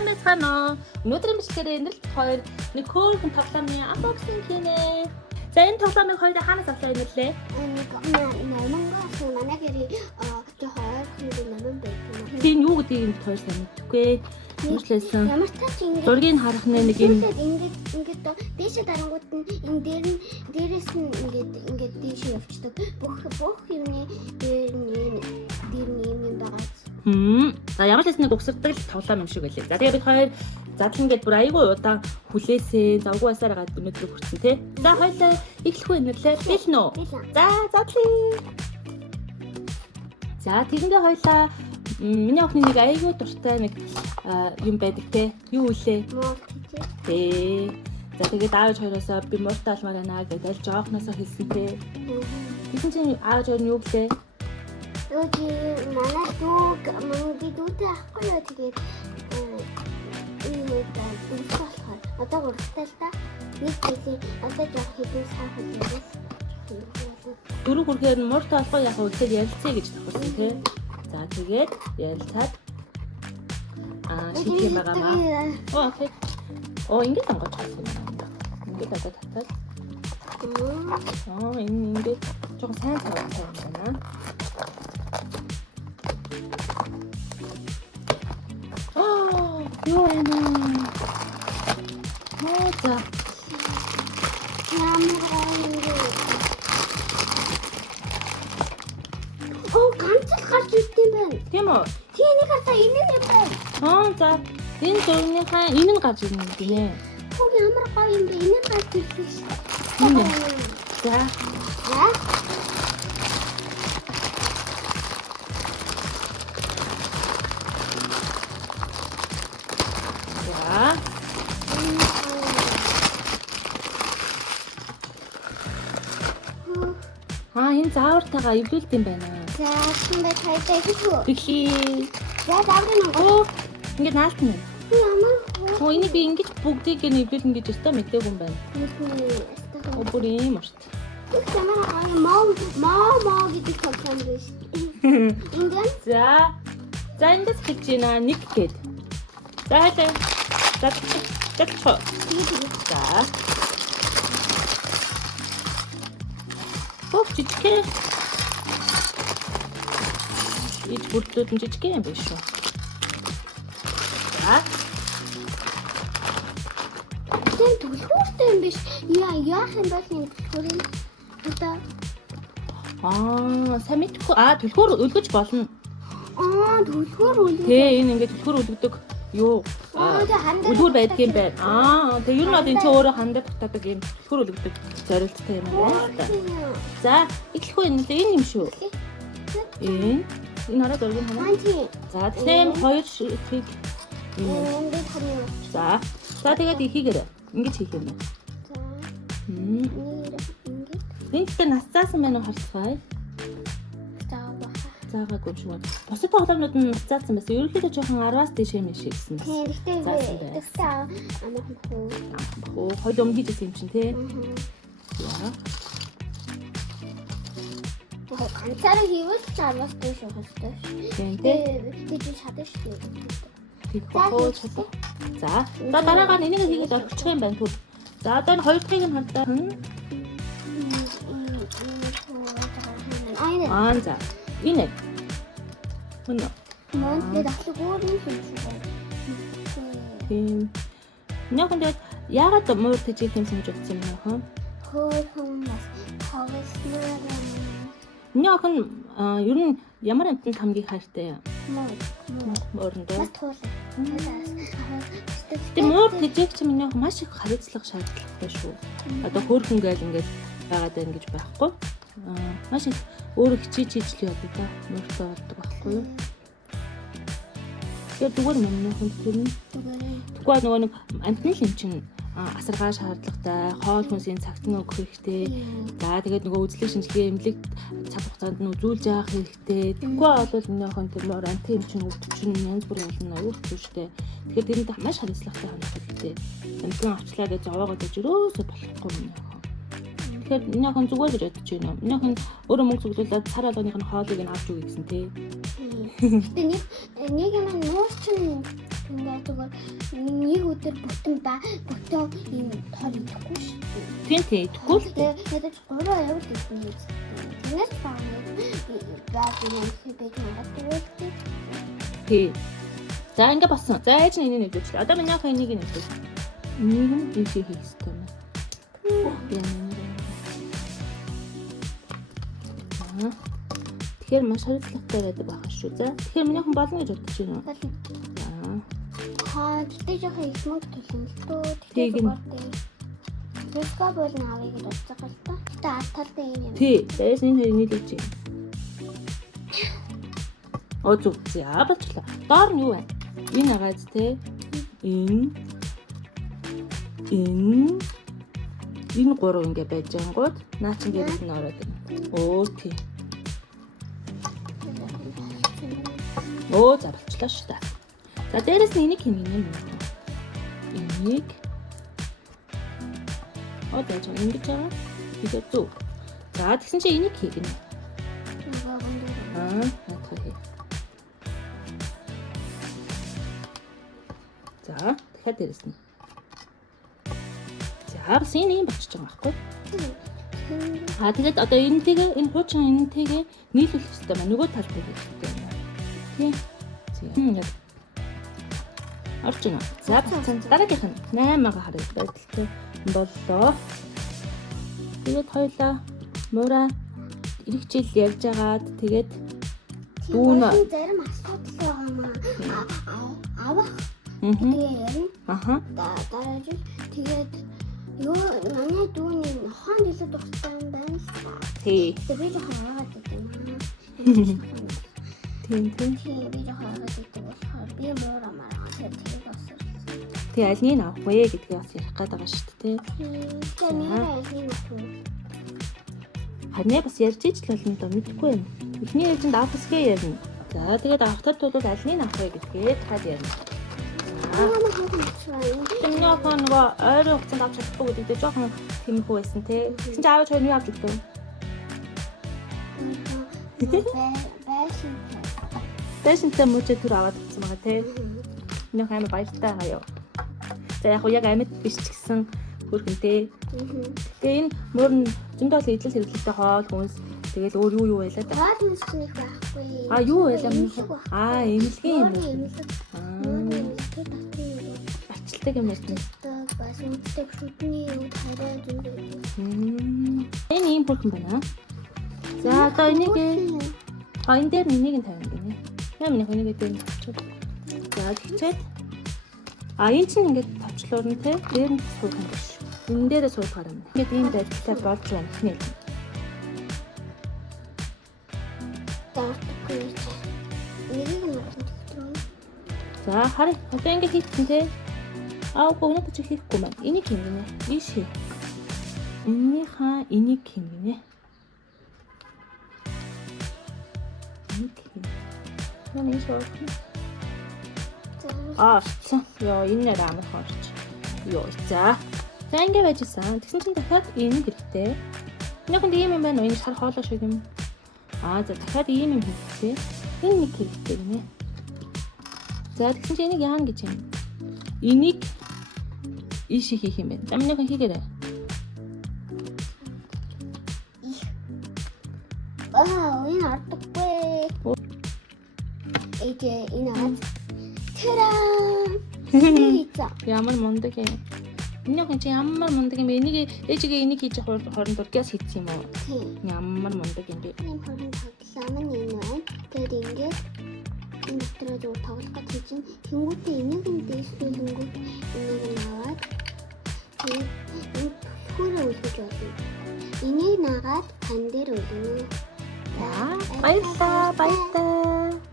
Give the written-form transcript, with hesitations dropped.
сайн байцгаана уу? Өнөөдрийн бичлэгээр энэрл хоёр нэг хөөрхөн тоглоомны unboxing хийнэ. За энэ тоглоомыг хоёроо хаанаас авлаа энэрлээ? Намангаас манай гэрээ жоохон ойрхон наман байдаг. Тийм юу гэдгийг энэ хоёр сайн мэдгүй. Нүслээсэн. Ямар ч тач ингэ Зургийг харах нэг юм. ингээд дээшээ дарангууд нь энэ дээрээс нь ингээд дээшээ явчихдаг. Бүх юмны дээр юм байгаа. За ямар ч нэг угсардаг тоглоом юм шиг байлээ. За тэгээ бид хоёр задлан гээд бүр айгүй удаан хүлээсэн. За угуусаар гад өнөдөр хүрсэн тий. За хоёлаа эхлэхгүй энэрлээ. Бил нөө. За задлаа. За тэгэндээ хоёлаа миний охины нэг айгүй дуртай нэг юм байдаг те. Юу үлээ? Тэ. За тэгээд ааж хоёроосоо би морьтой алмаар байна гэдэг аль жоохносоо хэлсэн те. Тэгсэн чинь ааж хоёр нь юу гэлээ? Өчи манай дүүтэй ахгүй юу тэгээд одоо гуртал та нэг хэлээ одоо жоох хэдэн сар хэлээс Дөрөв хүрэхээр нь морьтой албаа яг үлдээд ярилцъя гэж тохиолсон те. За тэгээд ярилцаад шийдэх юм байгаамаа. Окей. Ингэж онгож хэлсэн юм байна. Ингэж одоо татаад. Энэ ингэж жоохон сайн цаваатай юм байна. Юу вэ? За. Ганцхан гарч ирсэн юм байна. Тийм үү? Тийм нэг хата энэ юм байна. За. Энэ зургийнхаа энэ нь гарч ирнэ гинэ. Хөөе ямар гоё юм бэ? Энэ нь гарч ирсэн шүү. Энэ. За. Энэ заавартайгаа эвлүүлт юм байна. За, энэ тайтай ихүү. Тэхий. За, зааврын Оо, ингэ наалтна. Ямар? Энийг би ингэж бүгдийг нь эвлүүлнэ гэж өстой мэдээгүй юм байна. Бүр юм урт. Маа гэдэг тоглоом биш. Ингээд. За эндээс хэлж байна нэг гээд. За хайлаа. За. Жижигхэн. Ич бүрдлүүд нь жижигхэн юм биш үү? За. Тэн түлхүүртэй юм биш. Яах юм бол энэ түлхүүрийг одоо сайн мэдгүй. Түлхүүр өлгөж болно. Түлхүүр өлгөж. Тэ энэ ингээд түлхүүр өлгөдөг юу? Үлгүүр байдаг юм байна. Тэгээ ер нь одоо энэ чинь өөрөө хандаа татдаг юм түлхүүр өлгөдөг зорилттой юм байна. За, эхлэхгүй энэ юм шүү. Энэ хараад өргөн хамаа. За, тийм хоёр шиг юм. За тэгээд ихийгээр ингэж хийх юм байна. Энд дээр нас заасан байна уу харцгаая. Заагаагүй шүү. Бусад тоглоомнууд нь нас заасан байсан. Ерөнхийдөө жоохон 10-аас дээш юм шиг гэсэн. Тэгтээ Хоёр өмгийж юм чинь тий. ганцаараа хийвэл 10-аас дээш явах хэрэгтэй. Тэгж чадах шүү. За дараагаар энийг хийгээд орчих юм байна түр. За одоо энэ хоёр дахьыг нь хандаа. За. Энэ. Монтэй дахлаг өөр юм шиг байна. Тийм. Нэгэнд яагаад муур тэжих юм гэж бодсон юм аа? Хөөхөн бас хавснаа. Нэхэн ер нь ямар амтнд хамгийн хайртай юм? Муурндээ. Бас туул. Тийм муур тэжих чинь миний маш их хариуцлага шаардлагатай шүү. Одоо хөөхөн гээл ингэж байгаад байна гэж байхгүй. Маш их өөр хичээжл яадаг да. Мууртай болдог байхгүй юу? Тэгээд зүгээр юм хүн тэр нь. Тэгвэл нөгөө нэг амтны юм чинь асаргаа шаардлагатай, хоол хүнсийн цагт нь өгөх хэрэгтэй. За тэгээд нөгөө үзлэг шинжилгээ эмнэлэг цаг хугацаанд нь үзүүлж явах хэрэгтэй. Тэгвэл бол миний охин тэр муур амтны юм чинь өвдөж чинь янз бүрийн болно аюул төштэй. Тэгэхээр тэрэнд маш хариуцлагатай хандах хэрэгтэй. Амтны авчлаа гэж зовоогоод өрөөсөө болохгүй юм. Тэгэхээр миний охин зүгээр гэж бодож байна. Миний охин өөрөө мөнгө цуглуулад сар болгоных нь хоолыг нь авч өгье гэсэн тий. Нэг юм нууц чинь Ингээд зүгээр нэг өдөр бүтэн ийм тол идэхгүй шүү дээ. Тийм идэхгүй л дээ. Тэгээд 3 аяг идэх. Тэгээс баамаа баг юм хийж магадгүй. Тийм. За ингээ болсон. За ээж нь энийг нэвдүүлээ. Одоо миний хаа энийг нэвдүүл. Энийг нь ийшээ хийх хэрэгтэй юм. Тэгэхээр маш хариуцлагатай байдаг байх шүү. За тэгэхээр минийхэн болно гэж бодож байна. Тэгтээ жоохон их мөнгө төлнө л дөө. Тийг нь. Тэсга бол наавыг гэж бодож байгаа л та. Гэтэ алталтай юм. Тий. Дээс энэ хоёрыг нийлүүлж юм. Оо зүг. За болчихлоо. Доор нь юу вэ? Энэ агааз те. Энэ гурав ингээ байж ангууд наа чин дээрээс нь ороод байна. Оо тий. Оо за болчихлоо шүү дээ. За дээрээс нь энийг хийнэ юм. Энийг оо дэж ингэж байгаа. Тэгээд зүг. За тэгсэн чинь энийг хийгнэ. Натах хий. За дахиад дээрээс нь. За бас энэ юм болчихж байгаа байхгүй. Тэгээд одоо энэ хуучин энэтэйгээ нийлүүлэх хэрэгтэй байна. Нөгөө тал бүлэг хэрэгтэй байна. Тийм. Ингээд орж байна. За дараагийнх нь 8-ага харъя байдалтай боллоо. Тэгээд хоёлаа муура ирэх жил ярьж агаад тэгээд дүүн зарим асуудал байгаа маа. Авах. Тэгээ ярина. Аха. Дараа жил тэгээд юу манай дүүний хонд илүү дуртай юм байна л та. Тий. Тэгээд би жоохон аваад идэв. Тийм. Би жоохон аваад идэв болохоор би муура маргаа тэгээд болсон. Тий аль нэг авах вэ гэдгийг бас ярих гээд байгаа шүү дээ. Тэгээд нэр аль нэг авах. Харин бас ярьж иж л болно доо мэдэхгүй юм. Эхний ээлжинд авах хэсгээ ярина. За тэгээд авахтар тулд аль нэг авах вэ гэдгээ таад ярина. Тэний авах нөгөө ойрын хугацаанд авч чадахгүй гэдэг жоохон тэмхүү байсан тий. Тэгсэн чинь аавч хоёр нь авч өгдөө. Бэшинтэй мөчөө төр аваад ирсэн байгаа тий. Миний хаймаа баяртай байгаа юу. За яг амьд биш ч гэсэн хөрхөнтэй. Тэгээ энэ мөр нь зөндөө л идэл хэрэглэлтэй хоол хүнс тэгэл өөр юу байлаа да. Хоол хүнс нэг байхгүй. Юу байлаа мөн. Эмнэлгийн юм уу? Арчилдаг юм байна. Бас үнэтэй шүтний юу хараа зөндөө. Энэ юм бүрхэн байна. За одоо энийг энэ дээр энийг нь тавина гинэ. Ямны хүнийг дээр нь тавьчих. За тэгчээд энэ чинь ингээд тавчлуурна те. Дээр нь суух юм биш. Энэ дээрээ суулгаар юм. Ингээд ийм байдлаар болж байна. Эхнээ. За харъя. Одоо ингээд хийчихсэн те. Өнөөдөр чи хийхгүй маань. Энийг хийнэ. Ийш. Энийхээ энийг хийнэ. Яна ийш орох. Яа энэ нэр амар хоорч. Йоо за. За ингэ байжсан. Тэгсэн чинь дахиад энэ хэрэгтэй. Энийхэнд ийм юм байна уу? Энэ шар хоолой шиг юм. За дахиад ийм юм хэрэгтэй. Энэ нэг хэрэгтэй гинэ. За тэгсэн чинь энийг яана гэж юм. Энийг ийш хийх юм байна. Амнийхан хийгээрэй. Энэ ардаггүй. Энэ аа. Тэраа. Ямар мундаг юм. Энийхэн чи ямар мундаг юм бэ? Ээжигээ энийг хийж хооронд ургаас хийчих юм уу? Ямар мундаг юм бэ? Энэ хооронд тоглоом нь энэ байна. Тэгээд ингээд энэ дотроо зөв тоглох гэж хийж тэнгуүтээ энийг нь дээшлүүлэнгүүт энийг нь аваад тэгээд энэ хөрөө үлгэж болно. Энийг наагаад тань дээр үлгэнэ. За баярлалаа.